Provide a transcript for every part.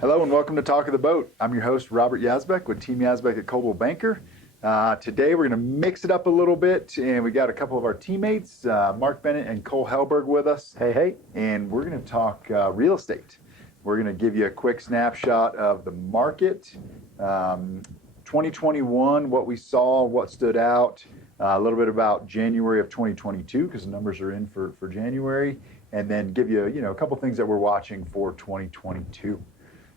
Hello and welcome to Talk of the Boat. I'm your host, Robert Yazbeck with Team Yazbeck at Coldwell Banker. Today we're going to mix it up a little bit, and we got a couple of our teammates, Marc Bennett and Helberg with us. Hey, hey. And we're going to talk real estate. We're going to give you a quick snapshot of the market, 2021, what we saw, what stood out, a little bit about January of 2022, because the numbers are in for January, and then give you, a couple things that we're watching for 2022.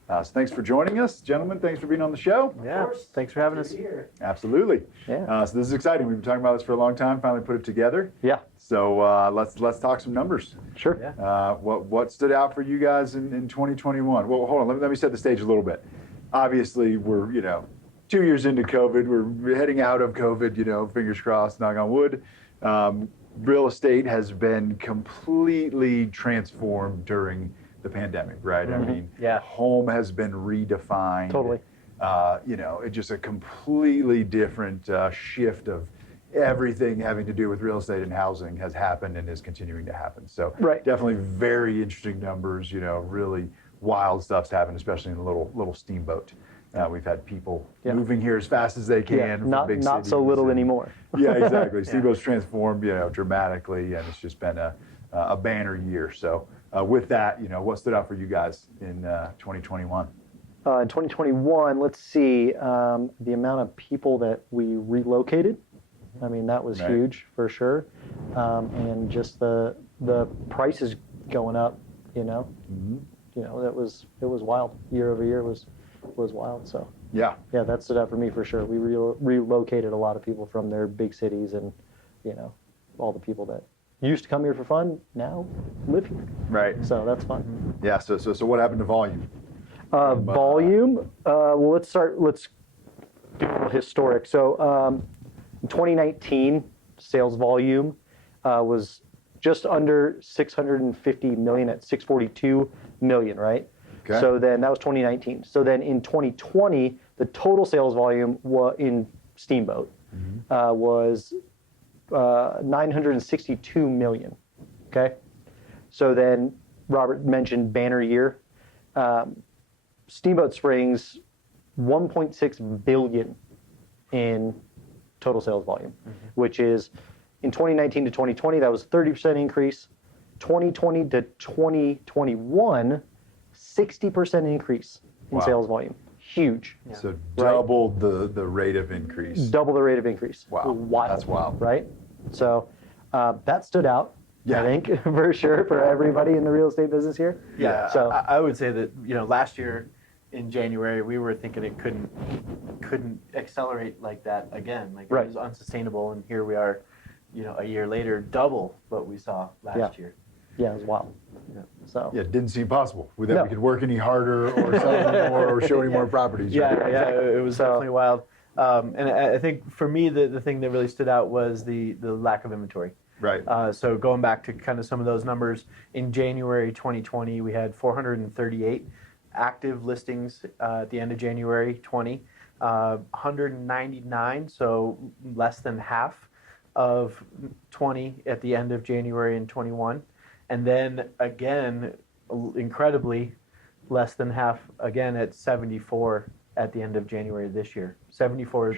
So thanks for joining us, gentlemen. Thanks for being on the show. Yeah, thanks for having us here. Absolutely. Yeah. So this is exciting. We've been talking about this for a long time. Finally put it together. Yeah. So let's talk some numbers. Sure. Yeah. What stood out for you guys in 2021? Well, hold on. Let me set the stage a little bit. Obviously, we're 2 years into COVID. We're heading out of COVID. Fingers crossed. Knock on wood. Real estate has been completely transformed during the pandemic, right? Mm-hmm. I mean, yeah. Home has been redefined. Totally. It's just a completely different shift of everything having to do with real estate and housing has happened and is continuing to happen. So right. Definitely very interesting numbers, really wild stuff's happened, especially in the little steamboat. We've had people moving here as fast as they can from big cities. Not so little anymore. Yeah, exactly. Steamboat's transformed, dramatically, and it's just been a banner year. So with that, what stood out for you guys in 2021? In 2021, let's see, the amount of people that we relocated. I mean, that was huge for sure. And just the prices going up, Mm-hmm. it was wild. Year over year was wild. So yeah, that stood out for me for sure. We relocated a lot of people from their big cities, and all the people that used to come here for fun now live here. Right. So that's fun. Yeah. So what happened to volume? Volume. Well, let's do a little historic. So in 2019, sales volume was just under 650 million at 642 million, right? Okay. So then that was 2019. So then in 2020, the total sales volume in Steamboat was 962 million. Okay. So then Robert mentioned banner year. Steamboat Springs, 1.6 billion in total sales volume, which is in 2019 to 2020, that was a 30% increase. 2020 to 2021, 60% increase in sales volume. Huge. Yeah. So double the rate of increase. Double the rate of increase. Wow. Wild. That's wild. Right? So that stood out, yeah. I think, for sure, for everybody in the real estate business here. Yeah. So I would say that, last year in January, we were thinking it couldn't accelerate like that again. Like it was unsustainable, and here we are, a year later, double what we saw last year. Yeah, it was wild. Yeah. So it didn't seem possible. With that, we could work any harder or sell any more or show any more properties. Yeah, right? yeah, it was definitely wild. And I think for me, the thing that really stood out was the lack of inventory. Right. So going back to kind of some of those numbers, in January 2020, we had 438 active listings at the end of January 20, 199, so less than half of 20 at the end of January in 21. And then again, incredibly, less than half again at 74 at the end of January this year. 74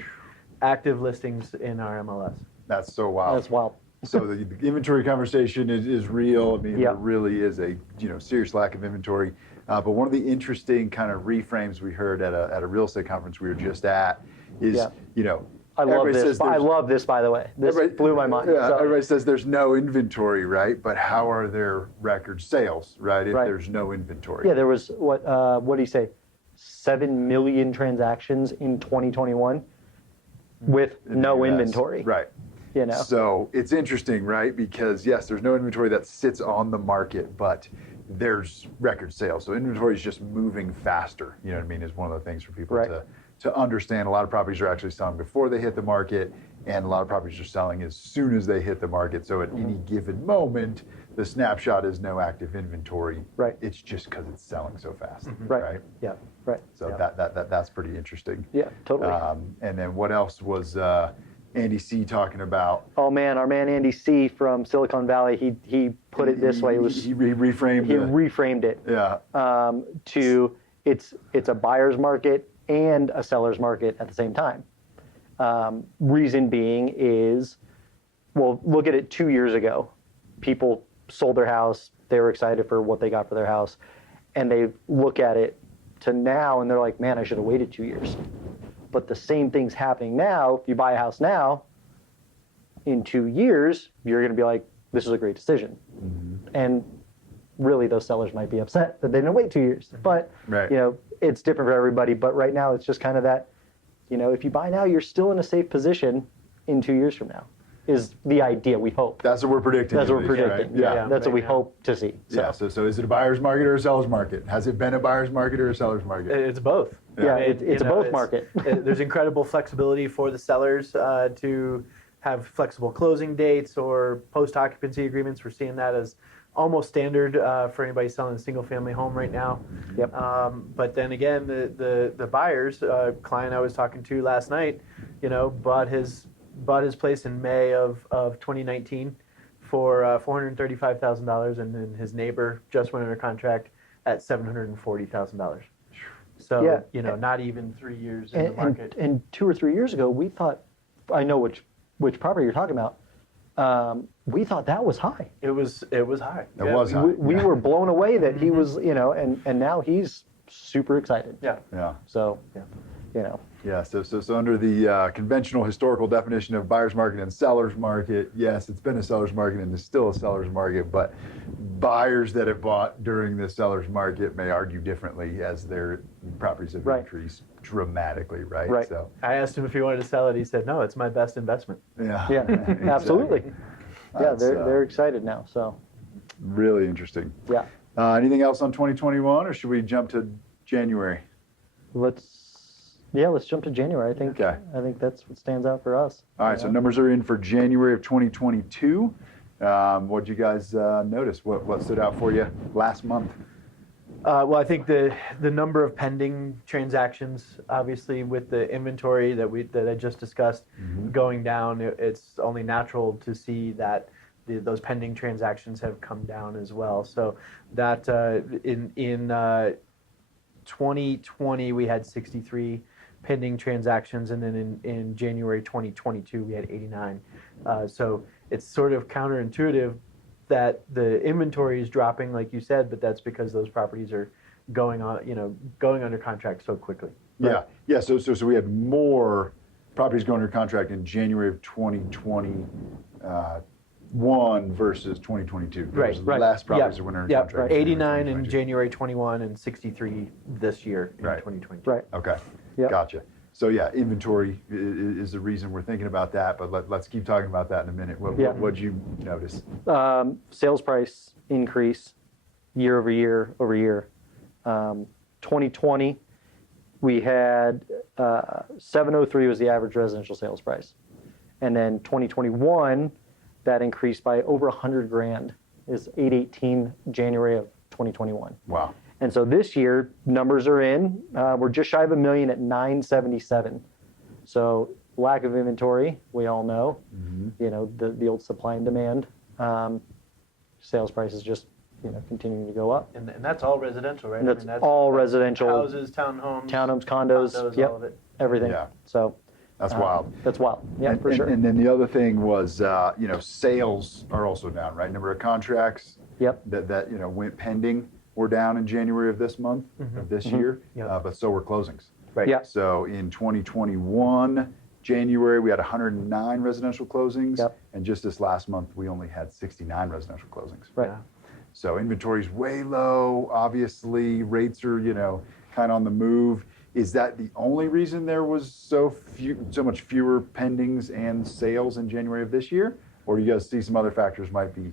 active listings in our MLS. That's so wild. that's wild. So the inventory conversation is real. I mean, Yeah. there really is a serious lack of inventory. But one of the interesting kind of reframes we heard at a real estate conference we were just at is, I love this, by the way. This blew my mind. Yeah, So, everybody says there's no inventory, right? But how are there record sales, right? If there's no inventory. yeah, there was, what do you say, 7 million transactions in 2021 with In the no US. inventory. Right. So it's interesting, right? Because yes, there's no inventory that sits on the market, but there's record sales. So inventory is just moving faster. You know what I mean? Is one of the things for people to understand. A lot of properties are actually selling before they hit the market, and a lot of properties are selling as soon as they hit the market. So at any given moment, the snapshot is no active inventory. Right. It's just because it's selling so fast. Right. Yeah. Right. So yeah. that's pretty interesting. Yeah. Totally. And then what else was Andy C. talking about? Oh man, our man Andy C. from Silicon Valley, he put it this way. It was he reframed reframed it. Yeah. To it's a buyer's market and a seller's market at the same time. Reason being is, well, look at it 2 years ago. People sold their house, they were excited for what they got for their house, and they look at it to now and they're like, man, I should have waited 2 years. But the same thing's happening now. If you buy a house now, in 2 years, you're going to be like, this is a great decision. And really, those sellers might be upset that they didn't wait 2 years. But, you know, it's different for everybody. But right now, it's just kind of that, you know, if you buy now, you're still in a safe position in 2 years from now, is the idea, we hope. That's what we're predicting. That's what we're predicting. Right? Yeah, that's what we hope to see. So. Yeah, so is it a buyer's market or a seller's market? Has it been a buyer's market or a seller's market? It's both. Yeah, I mean, it's a both market. There's incredible flexibility for the sellers to have flexible closing dates or post-occupancy agreements. We're seeing that as almost standard for anybody selling a single-family home right now. Yep. But then again, the buyers, client I was talking to last night, you know, bought his place in May of 2019 for $435,000, and then his neighbor just went under contract at $740,000. So, Yeah. you know, not even 3 years in the market. And 2 or 3 years ago, we thought, I know which property you're talking about, we thought that was high. It was high. It was high. We were blown away that he was, you know, and now he's super excited. Yeah. Yeah. So, Yeah. you know. Yeah, so under the conventional historical definition of buyer's market and seller's market, yes, it's been a seller's market and it's still a seller's market, but buyers that have bought during the seller's market may argue differently as their properties have increased dramatically, right? Right. So, I asked him if he wanted to sell it. He said, no, it's my best investment. yeah. Yeah, Exactly. absolutely. Yeah, That's, they're excited now. So, really interesting. yeah. Anything else on 2021, or should we jump to January? Let's jump to January. I think that's what stands out for us. All right, so numbers are in for January of 2022. What did you guys notice? What stood out for you last month? Well, I think the number of pending transactions, obviously, with the inventory that I just discussed going down, it's only natural to see that those pending transactions have come down as well. So that in 2020 we had 63 pending transactions, and then in January 2022 we had 89. So it's sort of counterintuitive that the inventory is dropping, like you said, but that's because those properties are going under contract so quickly. Yeah, yeah. So we had more properties going under contract in January of 2021 versus 2022. There was less properties that went under contract. 89 in January 21 and 63 this year in 2022. Right. Okay. Yep. Gotcha. So yeah, inventory is the reason we're thinking about that, but let's keep talking about that in a minute. What'd you notice? Sales price increase year over year over year. 2020, we had 703 was the average residential sales price. And then 2021, that increased by over 100 grand, is 818 January of 2021. Wow. And so this year, numbers are in. We're just shy of $1 million at 977. So lack of inventory, we all know. You know, the old supply and demand. Sales prices just, you know, continuing to go up. And that's all residential, right? And that's all residential. Houses, townhomes, condos, yep, all of it. everything. Yeah. So That's wild. That's wild. Yeah, and, for sure. And then the other thing was, you know, sales are also down, right? Number of contracts that you know went pending were down in January of this month, of this year, but so were closings. Right. Yeah. So in 2021, January, we had 109 residential closings, and just this last month, we only had 69 residential closings. Right. Yeah. So inventory's way low. Obviously, rates are, you know, kind of on the move. Is that the only reason there was so much fewer pendings and sales in January of this year, or do you guys see some other factors might be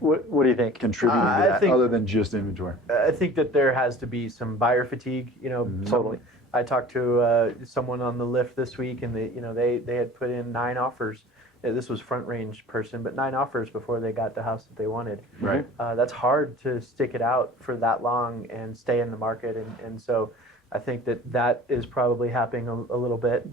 What do you think? contributing to I that, think- other than just inventory? I think that there has to be some buyer fatigue. You know, Totally. I talked to someone on the lift this week, and they had put in 9 offers. This was Front Range person, but 9 offers before they got the house that they wanted. Right. That's hard to stick it out for that long and stay in the market, and so I think that is probably happening a little bit.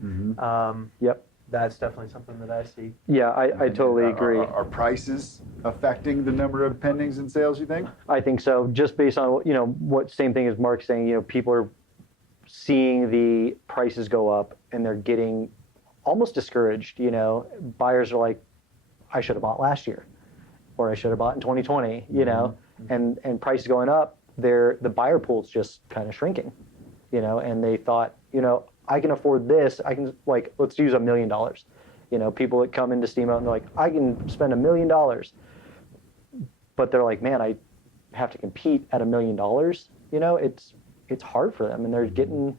Yep. That's definitely something that I see. Yeah, I totally agree. Are prices affecting the number of pendings and sales, you think? I think so. Just based on, what same thing as Mark's saying, people are seeing the prices go up and they're getting almost discouraged. Buyers are like, I should have bought last year, or I should have bought in 2020, and prices going up, the buyer pool's just kind of shrinking, and they thought, I can afford this. I can, let's use $1 million. People that come into Steamboat and they're like, I can spend $1 million, but they're like, man, I have to compete at $1 million. It's hard for them, and they're getting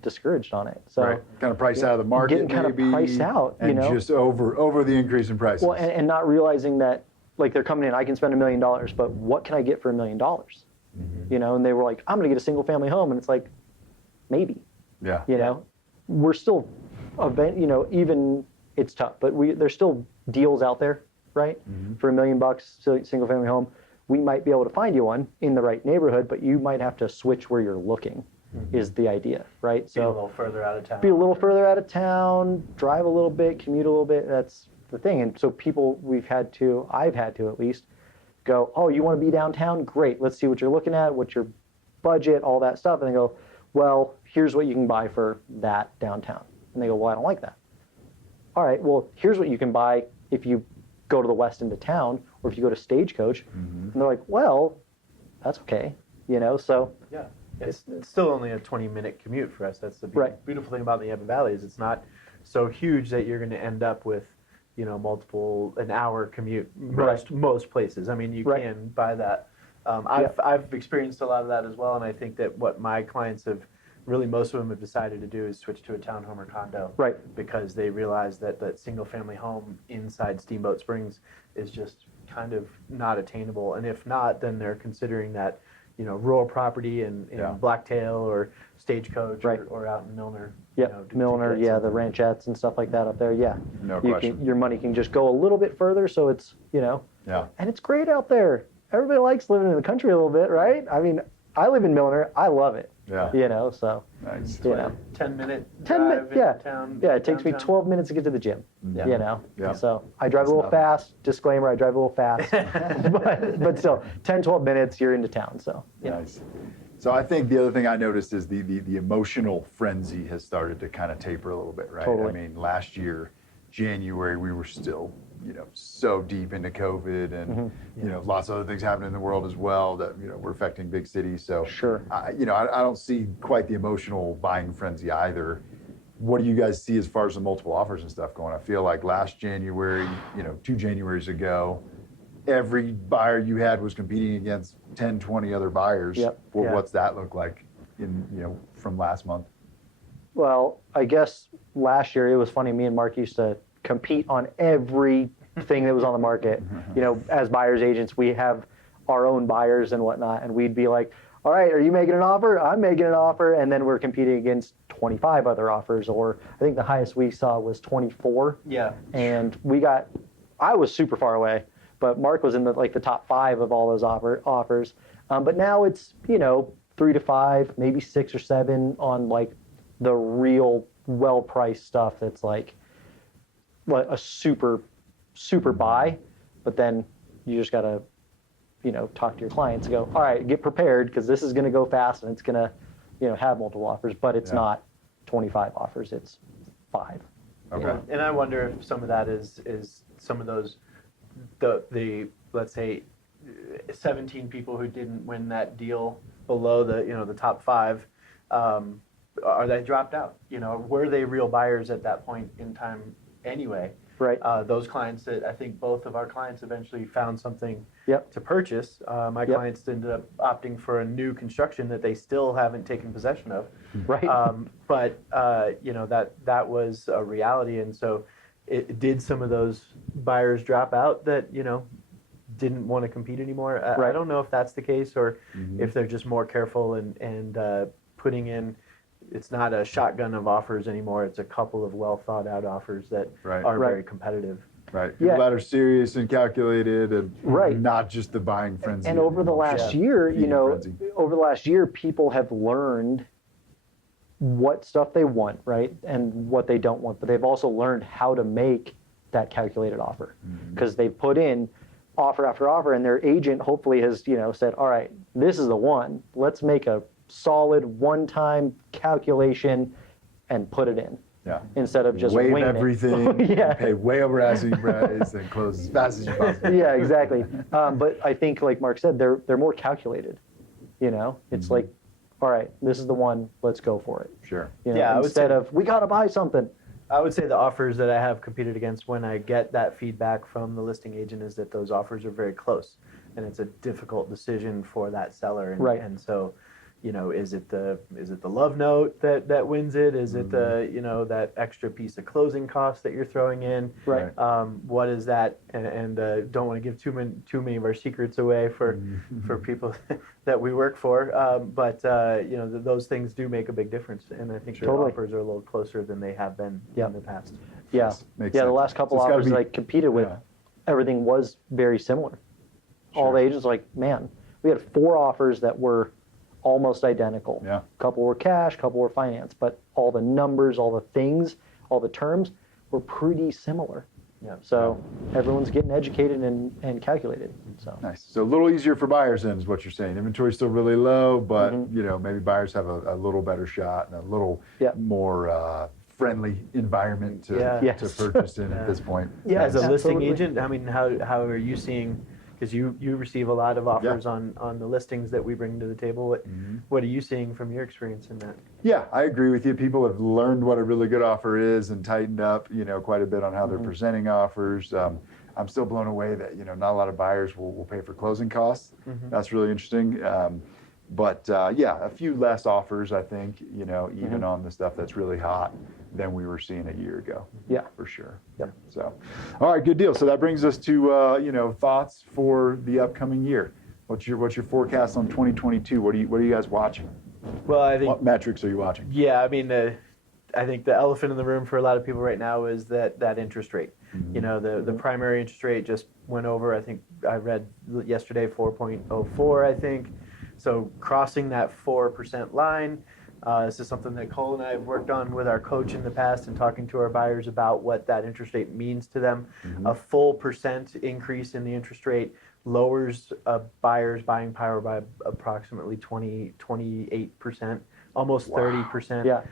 discouraged on it. So right. Kind of price out of the market, getting kind maybe, of priced out, and just over the increase in prices. Well, and not realizing that, they're coming in, I can spend $1 million, but what can I get for $1 million? And they were like, I'm going to get a single family home, and it's like, maybe. Yeah. We're still, even it's tough, but there's still deals out there, right? For $1 million, single family home. We might be able to find you one in the right neighborhood, but you might have to switch where you're looking, is the idea, right? Be a little further out of town. Be a little further out of town, drive a little bit, commute a little bit. That's the thing. And so I've had to at least go, oh, you want to be downtown? Great. Let's see what you're looking at, what's your budget, all that stuff. And they go, well, here's what you can buy for that downtown. And they go, well, I don't like that. All right, well, here's what you can buy if you go to the west end of town, or if you go to Stagecoach. And they're like, well, that's okay, so. Yeah, it's still only a 20-minute commute for us. That's the beautiful thing about the Yampa Valley is it's not so huge that you're going to end up with, an hour commute most places. I mean, you can buy that. I've experienced a lot of that as well, and I think that what my clients have, really most of them have decided to do is switch to a townhome or condo. Right. Because they realize that single-family home inside Steamboat Springs is just kind of not attainable, and if not, then they're considering that, rural property in Blacktail or Stagecoach or out in Milner. Yep, Milner, the ranchettes and stuff like that up there, No question. Your money can just go a little bit further, so it's, Yeah. And it's great out there. Everybody likes living in the country a little bit, right? I mean, I live in Milner. I love it. Yeah. So. Nice. 10-minute 10 minutes, into town. Yeah, it takes me downtown. 12 minutes to get to the gym. Yeah. Yeah. So I drive a little fast. Disclaimer, I drive a little fast. but still, 10, 12 minutes, you're into town. So. Nice. So I think the other thing I noticed is the emotional frenzy has started to kind of taper a little bit, right? Totally. I mean, last year, January, we were still, so deep into COVID and, lots of other things happening in the world as well that, were affecting big cities. So, Sure. I don't see quite the emotional buying frenzy either. What do you guys see as far as the multiple offers and stuff going? I feel like last January, 2 Januaries ago, every buyer you had was competing against 10, 20 other buyers. Yep. What's that look like from last month? Well, I guess last year it was funny. Me and Mark used to compete on everything that was on the market. As buyers agents, we have our own buyers and whatnot, and we'd be like, all right, are you making an offer? I'm making an offer. And then we're competing against 25 other offers, or I think the highest we saw was 24. Yeah. And I was super far away, but Mark was in the top 5 of all those offers. But now it's, 3 to 5, maybe 6 or 7 on the real well-priced stuff that's like a super buy, but then you just got to, talk to your clients and go, all right, get prepared because this is going to go fast and it's going to, have multiple offers, but it's not 25 offers, it's 5. Okay. And I wonder if some of that is some of those, the let's say 17 people who didn't win that deal below the top 5, are they dropped out? Were they real buyers at that point in time anyway? Right. Those clients that I think both of our clients eventually found something Yep. to purchase. My clients ended up opting for a new construction that they still haven't taken possession of. Right. But that was a reality, and so it did some of those buyers drop out that didn't want to compete anymore. I don't know if that's the case or if they're just more careful and putting in. It's not a shotgun of offers anymore. It's a couple of well thought out offers that are very competitive. Right. People that are serious and calculated and not just the buying frenzy. And over the last year, frenzy. over the last year, people have learned what stuff they want, right, and what they don't want, but they've also learned how to make that calculated offer because they've put in offer after offer, and their agent hopefully has, said, all right, this is the one. Let's make a solid one-time calculation and put it in. Yeah. Instead of just waive winging everything, it. Yeah. pay way over asking price, and close as fast as you possibly. Yeah, exactly. But I think, like Mark said, they're more calculated. It's like, all right, this is the one. Let's go for it. Sure. Yeah, I would instead say- of we gotta buy something. I would say the offers that I have competed against when I get that feedback from the listing agent is that those offers are very close, and it's a difficult decision for that seller. And, Right. And so, is it the love note that wins it? Is it the that extra piece of closing cost that you're throwing in? Right. What is that? And don't want to give too many of our secrets away for people that we work for. But those things do make a big difference, and I think the Totally. offers are a little closer than they have been in the past. Yeah. Makes The sense. last couple So it's gotta offers be- that I competed with, yeah. everything was very similar. All the agents like, man, we had 4 offers that were almost identical. Yeah. A couple were cash, a couple were finance, but all the numbers, all the things, all the terms were pretty similar. Yeah. So everyone's getting educated and calculated. So Nice. So a little easier for buyers then is what you're saying. Inventory's still really low, but Mm-hmm. maybe buyers have a little better shot and a little Yeah. more friendly environment to, Yeah. Yes. to purchase in at this point. Yeah, As a listing absolutely. agent, I mean, how are you seeing? Because you receive a lot of offers on the listings that we bring to the table. What are you seeing from your experience in that? Yeah, I agree with you. People have learned what a really good offer is and tightened up, quite a bit on how they're presenting offers. I'm still blown away that, not a lot of buyers will pay for closing costs. That's really interesting. But a few less offers, I think, even on the stuff that's really hot than we were seeing a year ago. Yeah. For sure. Yep. So, all right, good deal. So that brings us to, thoughts for the upcoming year. What's your forecast on 2022? What are you guys watching? Well, I think What metrics are you watching? yeah, I mean, I think the elephant in the room for a lot of people right now is that interest rate. The primary interest rate just went over. I think I read yesterday 4.04. I think so. Crossing that 4% line. This is something that Cole and I have worked on with our coach in the past and talking to our buyers about what that interest rate means to them. A full percent increase in the interest rate lowers a buyer's buying power by approximately 28%, almost 30%. Yeah.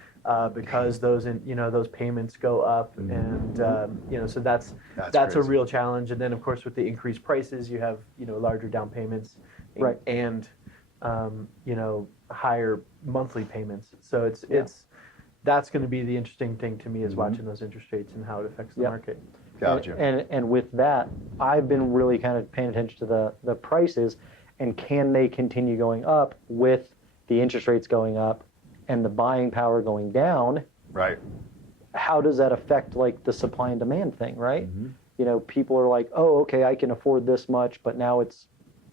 Because those payments go up, and so that's a crazy. real challenge. And then of course with the increased prices, you have larger down payments, Right. and higher monthly payments. So that's going to be the interesting thing to me is watching those interest rates and how it affects the Yep. market. Gotcha. And with that, I've been really kind of paying attention to the prices, and can they continue going up with the interest rates going up and the buying power going down? Right. How does that affect like the supply and demand thing, right? People are like, oh, okay, I can afford this much, but now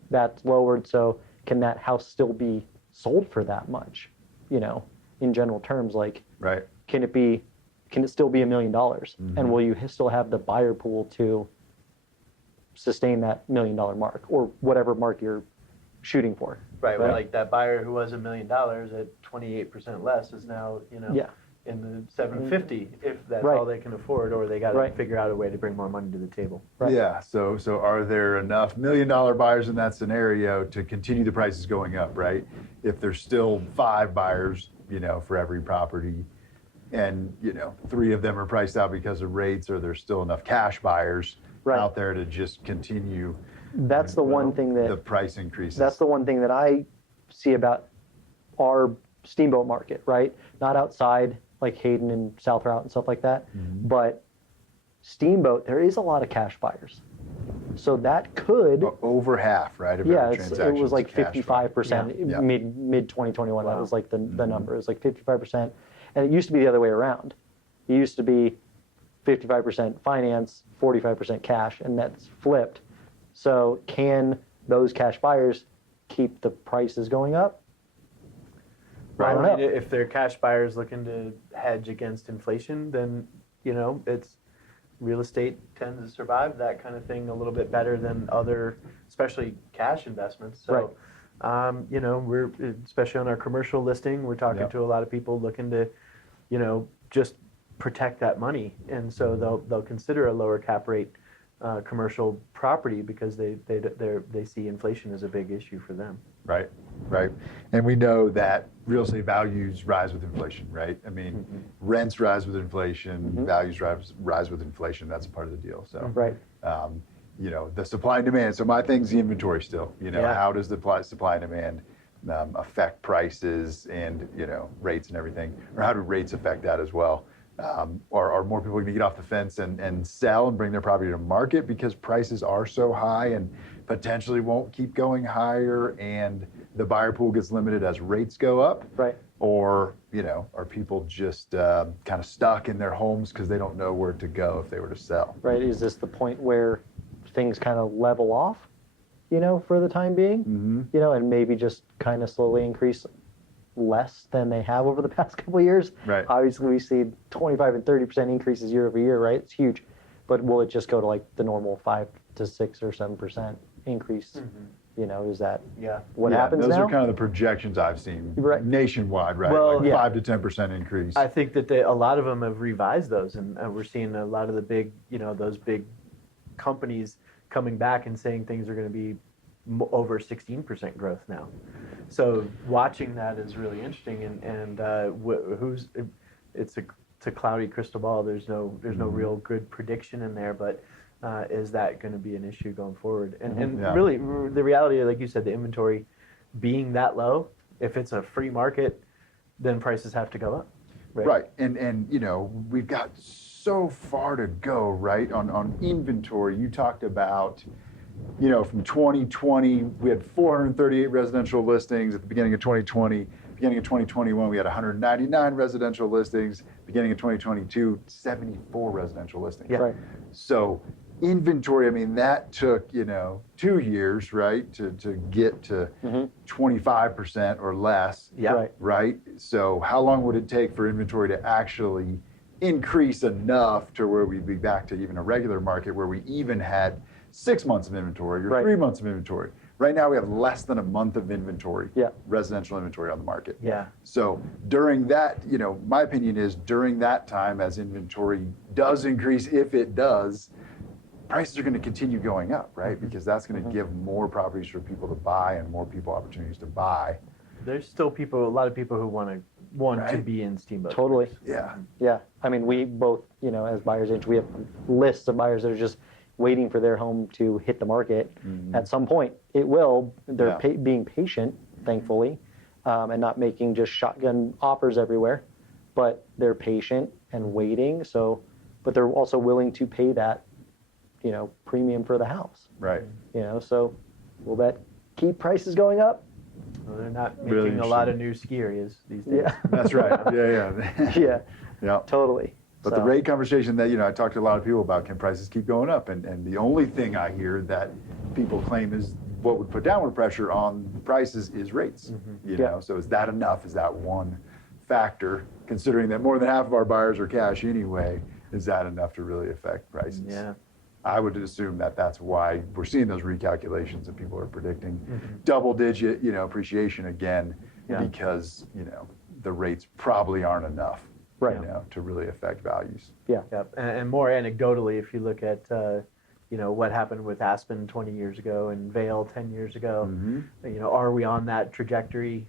that's lowered. So can that house still be sold for that much? In general terms, like, Right. can it still be $1 million? And will you still have the buyer pool to sustain that $1 million mark or whatever mark you're shooting for? Right. Well, like that buyer who was $1 million at 28% less is now, Yeah. in the 750 if that's Right. all they can afford, or they got to Right. figure out a way to bring more money to the table. Right. Yeah. So are there enough $1 million buyers in that scenario to continue the prices going up, right? If there's still 5 buyers, for every property, and 3 of them are priced out because of rates, or there's still enough cash buyers Right. out there to just continue That's the one thing the that price increases. that's the one thing that I see about our steamboat market, right? Not outside like Hayden and South Route and stuff like that, but steamboat, there is a lot of cash buyers. So that could, over half, right? Of yeah, every it transaction was is like cash buyer. 55% Yeah. mid 2021. That Wow. was like the number. It was like 55%, and it used to be the other way around. It used to be 55% finance, 45% cash, and that's flipped. So can those cash buyers keep the prices going up? I don't I mean, know. if they're cash buyers looking to hedge against inflation, then it's real estate tends to survive that kind of thing a little bit better than other, especially cash investments. So, Right. You know, we're especially on our commercial listing, we're talking Yep. to a lot of people looking to, you know, just protect that money, and so they'll consider a lower cap rate commercial property because they see inflation as a big issue for them. Right, right. And we know that real estate values rise with inflation, right? I mean, rents rise with inflation, values rise with inflation. That's a part of the deal. So, Right. You know, the supply and demand. So my thing's the inventory still. You know, Yeah. how does the supply and demand affect prices and, you know, rates and everything? Or how do rates affect that as well? Are more people going to get off the fence and sell and bring their property to market because prices are so high and potentially won't keep going higher and the buyer pool gets limited as rates go up? Right. Or, you know, are people just kind of stuck in their homes because they don't know where to go if they were to sell? Right. Is this the point where things kind of level off, you know, for the time being, you know, and maybe just kind of slowly increase less than they have over the past couple of years? Right. Obviously, we see 25 and 30% increases year over year, right? It's huge. But will it just go to like the normal 5 to 6 or 7% increase? You know, is that what happens those now? are kind of the projections I've seen Right. nationwide, right? Well, like yeah. 5 to 10% increase. I think that a lot of them have revised those, and we're seeing a lot of the big, you know, those big companies coming back and saying things are going to be over 16% growth now. So watching that is really interesting, and it's a cloudy crystal ball. There's no real good prediction in there, but is that going to be an issue going forward? And Yeah. really, the reality, like you said, the inventory being that low, if it's a free market, then prices have to go up. Right. And you know, we've got so far to go, right? On inventory, you talked about, you know, from 2020, we had 438 residential listings at the beginning of 2020. Beginning of 2021, we had 199 residential listings. Beginning of 2022, 74 residential listings. Yeah. Right. So inventory, I mean, that took, you know, 2 years, right, to get to 25% or less. Yeah. Right. Right? So how long would it take for inventory to actually increase enough to where we'd be back to even a regular market where we even had 6 months of inventory or Right. 3 months of inventory? Right now we have less than a month of inventory, Yeah. residential inventory on the market. Yeah. So during that, you know, my opinion is during that time as inventory does increase, if it does, prices are going to continue going up, right? Because that's going to give more properties for people to buy and more people opportunities to buy. There's still a lot of people who want to Right. be in Steamboat. Totally. Yeah. Yeah. I mean, we both, you know, as buyers agents, we have lists of buyers that are just waiting for their home to hit the market at some point. It will. They're Yeah. being patient, thankfully, and not making just shotgun offers everywhere. But they're patient and waiting. So, but they're also willing to pay that, you know, premium for the house. Right. You know, so will that keep prices going up? Well, they're not Really making a lot of new ski areas these days. Yeah. That's right. Yeah. Yeah. Yeah. Totally. But So, the rate conversation that, you know, I talked to a lot of people about, can prices keep going up? And the only thing I hear that people claim is what would put downward pressure on prices is rates. You Yeah. know, so is that enough? Is that one factor? Considering that more than half of our buyers are cash anyway, is that enough to really affect prices? Yeah. I would assume that that's why we're seeing those recalculations and people are predicting double digit, you know, appreciation again, Yeah. because, you know, the rates probably aren't enough, Right. you know, to really affect values. Yeah. Yep. And more anecdotally, if you look at, you know, what happened with Aspen 20 years ago and Vail 10 years ago, you know, are we on that trajectory?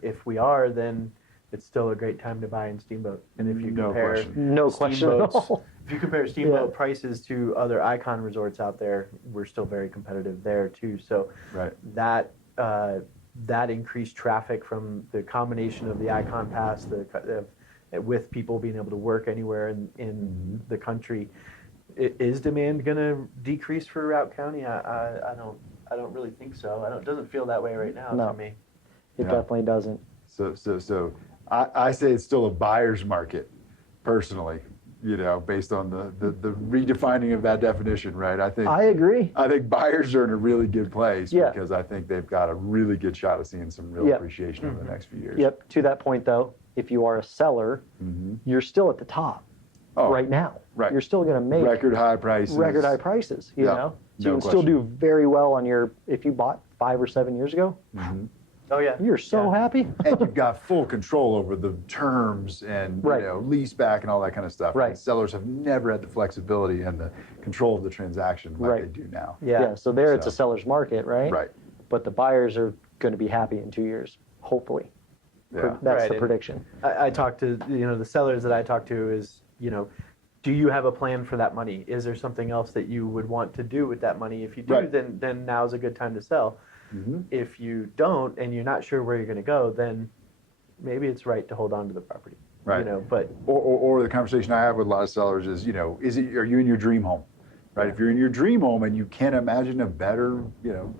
If we are, then it's still a great time to buy in Steamboat. And if you No compare question. No question at Steamboats- all. if you compare Steamboat Yeah. prices to other Icon resorts out there, we're still very competitive there too. So Right. that increased traffic from the combination of the Icon Pass, with people being able to work anywhere in the country, is demand going to decrease for Routt County? I don't really think so. It doesn't feel that way right now No. to me. It Yeah. definitely doesn't. So I say it's still a buyer's market, personally, you know, based on the redefining of that definition, right? I think agree. buyers are in a really good place Yeah. because I think they've got a really good shot of seeing some real Yeah. appreciation over the next few years. Yep. To that point, though, if you are a seller, you're still at the top Oh, right now. right. You're still going to make record high prices. record high prices, you Yeah, know? So no you can still do question. very well on if you bought 5 or 7 years ago, Oh yeah. you're so happy. And you've got full control over the terms and Right. lease back and all that kind of stuff. Right. And sellers have never had the flexibility and the control of the transaction like Right. they do now. Yeah. So there it's a So- seller's market, right? Right. But the buyers are going to be happy in 2 years, hopefully. Yeah. That's Right, the and- prediction. I talk to the sellers that I talk to is do you have a plan for that money? Is there something else that you would want to do with that money? If you do, Right. then now's a good time to sell. Mhm. If you don't and you're not sure where you're going to go, then maybe it's right to hold on to the property. Right. But Or the conversation I have with a lot of sellers is, are you in your dream home? Right. If you're in your dream home and you can't imagine a better,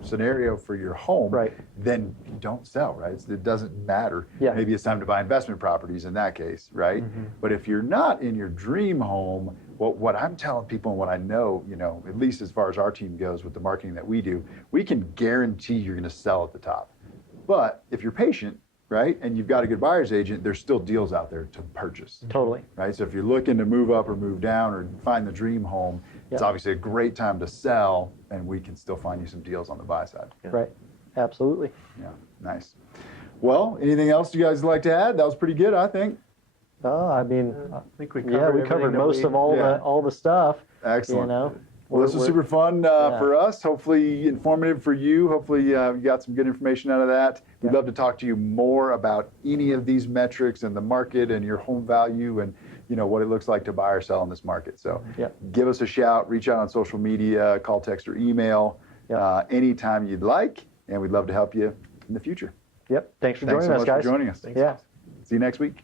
scenario for your home, Right. then don't sell, right? It doesn't matter. Yeah. Maybe it's time to buy investment properties in that case, right? But if you're not in your dream home, what I'm telling people and what I know, at least as far as our team goes with the marketing that we do, we can guarantee you're going to sell at the top. But if you're patient, right, and you've got a good buyer's agent, there's still deals out there to purchase. Totally. Right? So if you're looking to move up or move down or find the dream home, it's Yeah. obviously a great time to sell, and we can still find you some deals on the buy side. Right. Absolutely. Yeah, nice. Well, anything else you guys would like to add? That was pretty good, I think. I mean, I think we covered yeah, we everything covered that most we- of all Yeah. all the stuff. Excellent. Well, this was We're- super fun yeah. for us. Hopefully informative for you. Hopefully you got some good information out of that. We'd Yeah. love to talk to you more about any of these metrics and the market and your home value and what it looks like to buy or sell in this market. So Yeah. give us a shout, reach out on social media, call, text, or email anytime you'd like, and we'd love to help you in the future. Yep. Thanks for Thanks joining so us, much guys. for joining us. Yeah. See you next week.